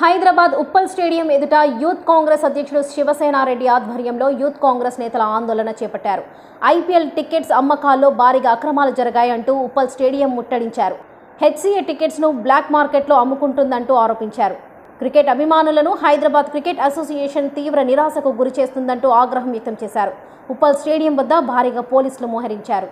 Hyderabad Uppal stadium ఎదుట youth Congress అధ్యక్షుడు శివసేనారెడ్డి ఆధ్వర్యంలో యూత్ కాంగ్రెస్ నేతల ఆందోళన చేపట్టారు. ఐపీఎల్ టికెట్స్ అమ్మకాల్లో భారీగా అక్రమాలు జరిగాయంటూ ఉప్పల్ స్టేడియం ముట్టడించారు. హెచ్సీఏ టికెట్స్ను బ్లాక్ మార్కెట్లో అమ్ముకుంటుందంటూ ఆరోపించారు. క్రికెట్ అభిమానులను హైదరాబాద్ క్రికెట్ అసోసియేషన్ తీవ్ర నిరాశకు గురి చేస్తుందంటూ ఆగ్రహం వ్యక్తం చేశారు. ఉప్పల్ స్టేడియం వద్ద భారీగా పోలీసులు మోహరించారు.